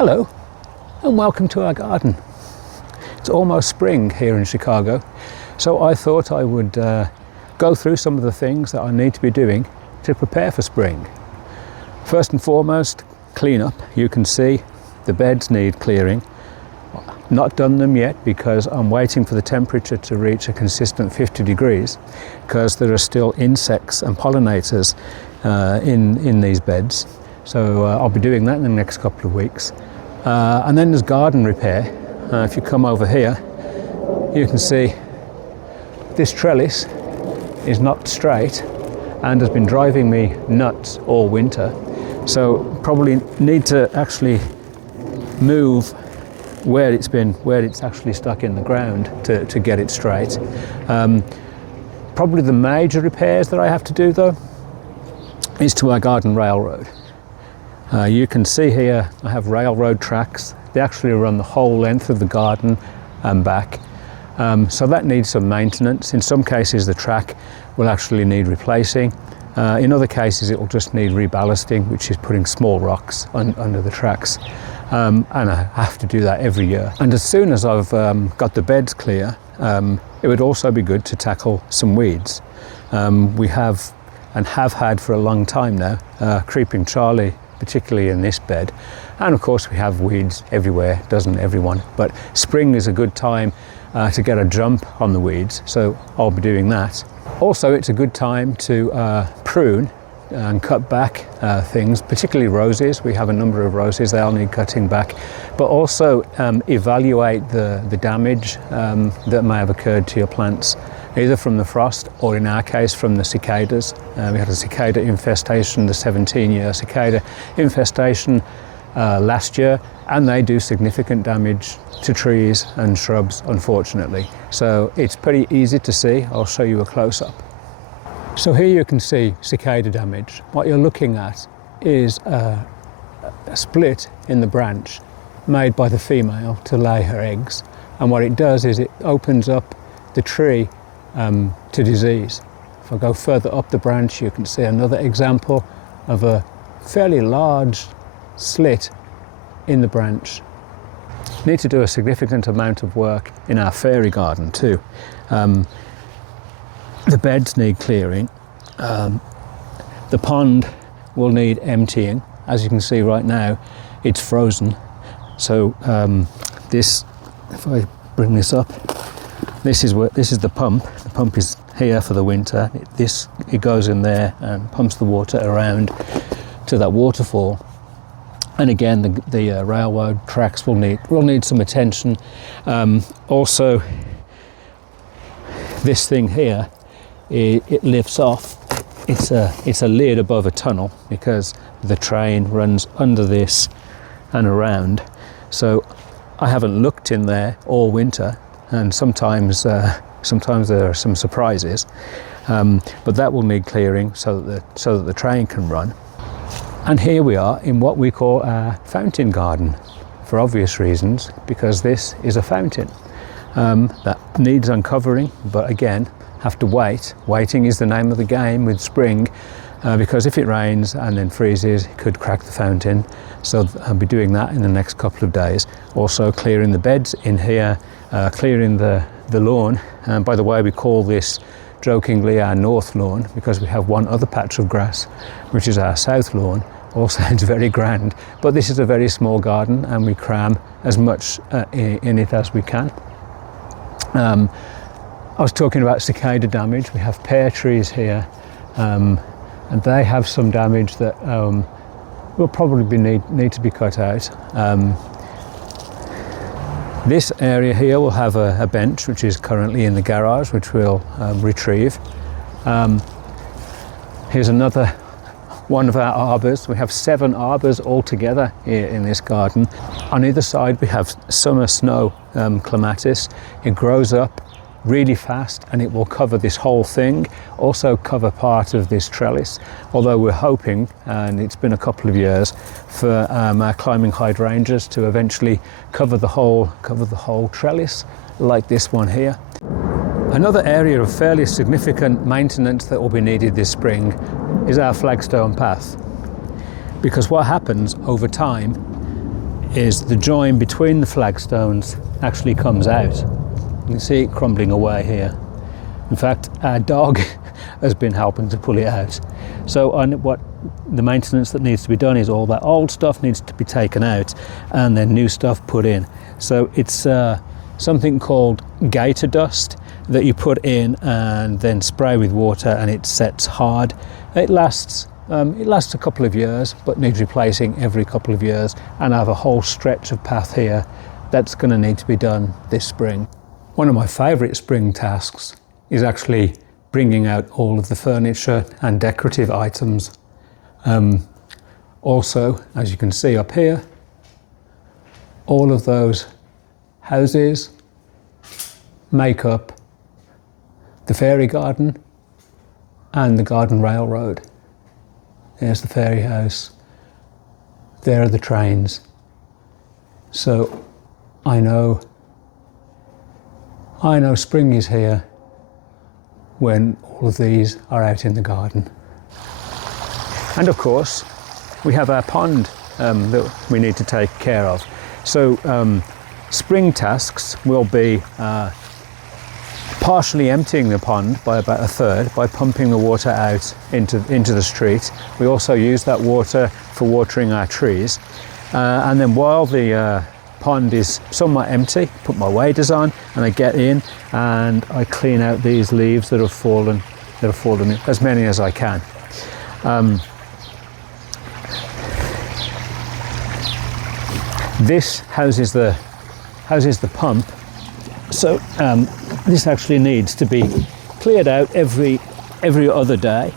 Hello and welcome to our garden. It's almost spring here in Chicago, so I thought I would go through some of the things that I need to be doing to prepare for spring. First and foremost, clean up. You can see the beds need clearing. Not done them yet because I'm waiting for the temperature to reach a consistent 50 degrees because there are still insects and pollinators in these beds. So I'll be doing that in the next couple of weeks. And then there's garden repair. If you come over here, you can see this trellis is not straight and has been driving me nuts all winter. So probably need to actually move where it's actually stuck in the ground to get it straight. Probably the major repairs that I have to do though is to our garden railroad. You can see here I have railroad tracks. They actually run the whole length of the garden and back. So that needs some maintenance. In some cases the track will actually need replacing. In other cases it will just need reballasting, which is putting small rocks under the tracks. And I have to do that every year. And as soon as I've got the beds clear, it would also be good to tackle some weeds. We have and have had for a long time now, Creeping Charlie, particularly in this bed. And of course we have weeds everywhere, doesn't everyone? But spring is a good time to get a jump on the weeds, so I'll be doing that. Also, it's a good time to prune and cut back things, particularly roses. We have a number of roses, they'll need cutting back. But also evaluate the damage that may have occurred to your plants, either from the frost or in our case from the cicadas. We had a cicada infestation, the 17-year cicada infestation last year, and they do significant damage to trees and shrubs, unfortunately. So it's pretty easy to see. I'll show you a close-up. So here you can see cicada damage. What you're looking at is a split in the branch made by the female to lay her eggs. And what it does is it opens up the tree to disease. If I go further up the branch, you can see another example of a fairly large slit in the branch. Need to do a significant amount of work in our fairy garden too. The beds need clearing. The pond will need emptying. As you can see right now, it's frozen. So this, if I bring this up, this is the pump. The pump is here for the winter. It goes in there and pumps the water around to that waterfall. And again, the railroad tracks will need some attention. Also, this thing here, it lifts off. It's a lid above a tunnel because the train runs under this and around. So I haven't looked in there all winter, and sometimes there are some surprises. But that will need clearing so that the train can run. And here we are in what we call our fountain garden, for obvious reasons, because this is a fountain that needs uncovering, but again, have to wait. Waiting is the name of the game with spring, because if it rains and then freezes, it could crack the fountain. So I'll be doing that in the next couple of days. Also clearing the beds in here, clearing the lawn. And by the way, we call this jokingly our north lawn because we have one other patch of grass, which is our south lawn. All sounds very grand, but this is a very small garden and we cram as much in it as we can. I was talking about cicada damage. We have pear trees here, and they have some damage that will probably need to be cut out. This area here will have a bench which is currently in the garage, which we'll retrieve. Here's another one of our arbours. We have 7 arbours altogether here in this garden. On either side we have summer snow clematis. It grows up really fast and it will cover this whole thing, also cover part of this trellis, although we're hoping, and it's been a couple of years, for our climbing hydrangeas to eventually cover the whole trellis like this one here. Another area of fairly significant maintenance that will be needed this spring is our flagstone path, because what happens over time is the join between the flagstones actually comes out. You can see it crumbling away here. In fact, our dog has been helping to pull it out. So what the maintenance that needs to be done is all that old stuff needs to be taken out and then new stuff put in. So it's something called gator dust that you put in and then spray with water, and it sets hard. It lasts a couple of years, but needs replacing every couple of years, and I have a whole stretch of path here that's going to need to be done this spring. One of my favourite spring tasks is actually bringing out all of the furniture and decorative items. Also, as you can see up here, all of those houses make up the fairy garden and the garden railroad. There's the fairy house, there are the trains. So I know spring is here when all of these are out in the garden. And of course, we have our pond that we need to take care of. So spring tasks will be partially emptying the pond by about a third by pumping the water out into the street. We also use that water for watering our trees. And then while the pond is somewhat empty, put my waders on and I get in and I clean out these leaves that have fallen as many as I can. This houses the pump, so this actually needs to be cleared out every other day.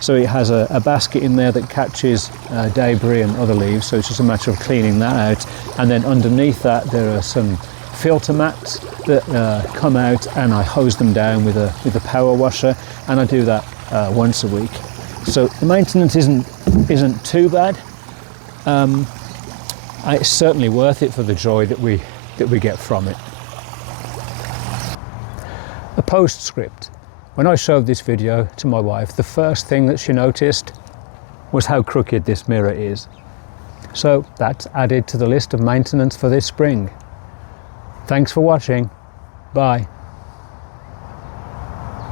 So it has a basket in there that catches debris and other leaves, so it's just a matter of cleaning that out. And then underneath that there are some filter mats that come out, and I hose them down with a power washer, and I do that once a week. So the maintenance isn't too bad. It's certainly worth it for the joy that we get from it. A postscript. When I showed this video to my wife, the first thing that she noticed was how crooked this mirror is. So that's added to the list of maintenance for this spring. Thanks for watching. Bye.